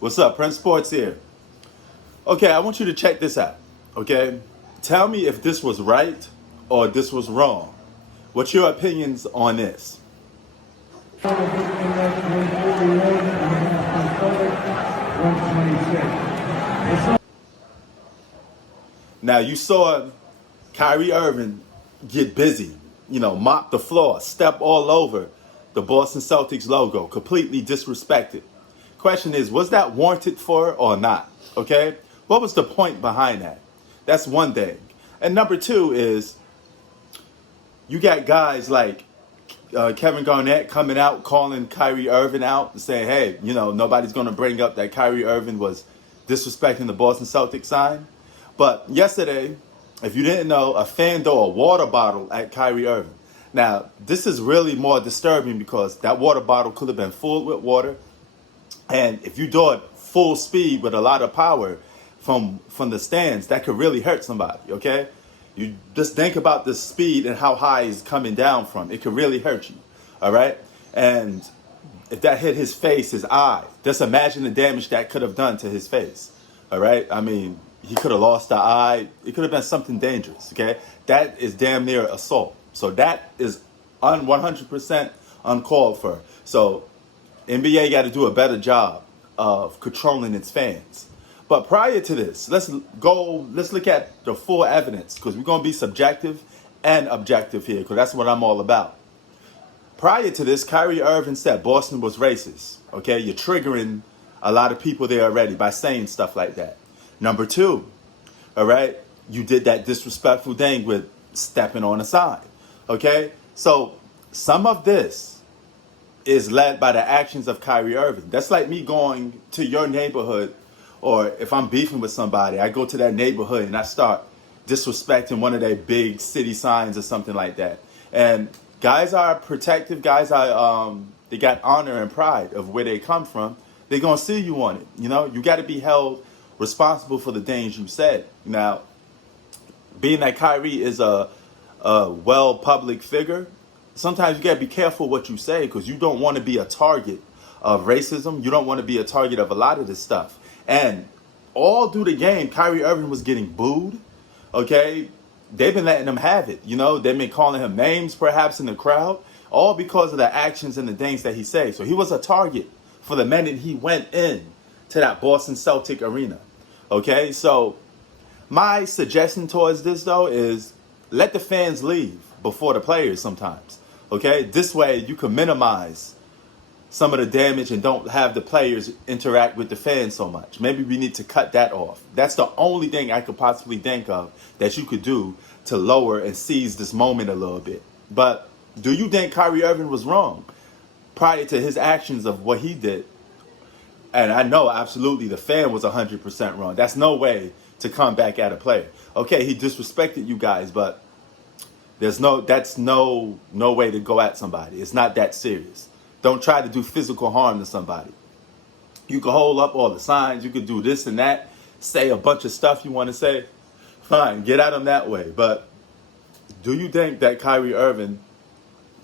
What's up? Prince Sports here. Okay, I want you to check this out. Okay? Tell me if this was right or this was wrong. What's your opinions on this? Now, you saw Kyrie Irving get busy, mop the floor, step all over the Boston Celtics logo, completely disrespected. Question is, was that warranted for or not? Okay? What was the point behind that? That's one thing. And number two is, you got guys like Kevin Garnett coming out, calling Kyrie Irving out and saying, hey, nobody's going to bring up that Kyrie Irving was disrespecting the Boston Celtics sign. But yesterday, if you didn't know, a fan threw a water bottle at Kyrie Irving. Now, this is really more disturbing because that water bottle could have been filled with water. And if you do it full speed with a lot of power from the stands, that could really hurt somebody, okay? You just think about the speed and how high it's coming down from. It could really hurt you, all right? And if that hit his face, his eye, just imagine the damage that could have done to his face, all right? I mean, he could have lost the eye. It could have been something dangerous, okay? That is damn near assault. So that is 100% uncalled for. So NBA got to do a better job of controlling its fans. But prior to this, let's look at the full evidence, because we're going to be subjective and objective here, because that's what I'm all about. Prior to this, Kyrie Irving said Boston was racist. Okay, you're triggering a lot of people there already by saying stuff like that. Number two, all right, you did that disrespectful thing with stepping on a sign. Okay, so some of this is led by the actions of Kyrie Irving. That's like me going to your neighborhood, or if I'm beefing with somebody, I go to that neighborhood and I start disrespecting one of their big city signs or something like that. And guys are protective. Guys are they got honor and pride of where they come from. They're gonna see you on it. You got to be held responsible for the things you said. Now, being that Kyrie is a well public figure, sometimes you got to be careful what you say, because you don't want to be a target of racism. You don't want to be a target of a lot of this stuff. And all through the game, Kyrie Irving was getting booed. Okay, they've been letting him have it. They've been calling him names perhaps in the crowd, all because of the actions and the things that he said. So he was a target for the minute he went in to that Boston Celtic arena. Okay, so my suggestion towards this, though, is let the fans leave before the players sometimes. Okay, this way you can minimize some of the damage and don't have the players interact with the fans so much. Maybe we need to cut that off. That's the only thing I could possibly think of that you could do to lower and seize this moment a little bit. But do you think Kyrie Irving was wrong prior to his actions of what he did? And I know absolutely the fan was 100% wrong. That's no way to come back at a player. Okay, he disrespected you guys, but that's no way to go at somebody. It's not that serious. Don't try to do physical harm to somebody. You can hold up all the signs. You can do this and that. Say a bunch of stuff you want to say. Fine, get at him that way. But do you think that Kyrie Irving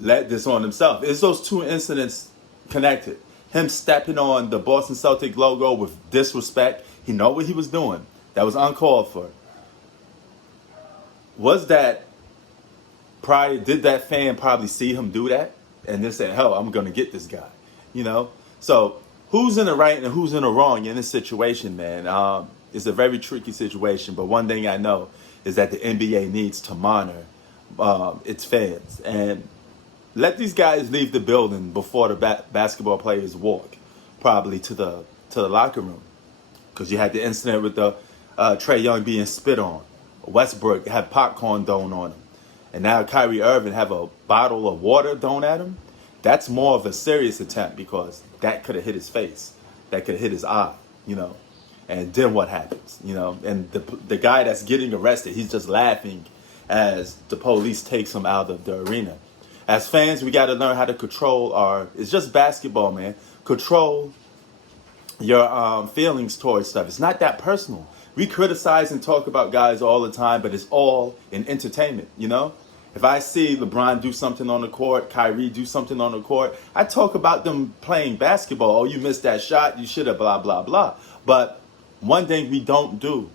let this on himself? Is those two incidents connected? Him stepping on the Boston Celtic logo with disrespect. He know what he was doing. That was uncalled for. Was that prior? Did that fan probably see him do that and then say, hell, I'm going to get this guy? So who's in the right and who's in the wrong in this situation, man? It's a very tricky situation. But one thing I know is that the NBA needs to monitor its fans and let these guys leave the building before the basketball players walk, probably to the locker room, because you had the incident with the Trae Young being spit on. Westbrook had popcorn thrown on him, and now Kyrie Irving have a bottle of water thrown at him. That's more of a serious attempt, because that could have hit his face, that could have hit his eye, And then what happens, And the guy that's getting arrested, he's just laughing as the police takes him out of the arena. As fans, we got to learn how to control it's just basketball, man. Control your feelings towards stuff. It's not that personal. We criticize and talk about guys all the time, but it's all in entertainment, If I see LeBron do something on the court, Kyrie do something on the court, I talk about them playing basketball. Oh, you missed that shot, you should have, blah, blah, blah. But one thing we don't do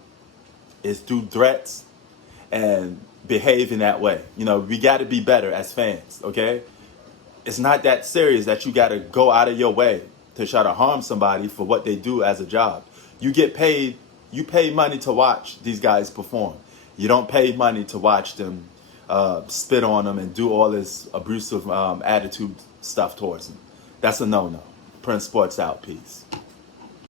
is do threats and behave in that way. You know, we got to be better as fans, okay? It's not that serious that you got to go out of your way to try to harm somebody for what they do as a job. You get paid, you pay money to watch these guys perform. You don't pay money to watch them spit on them and do all this abusive attitude stuff towards them. That's a no-no. Prince Sports out. Peace.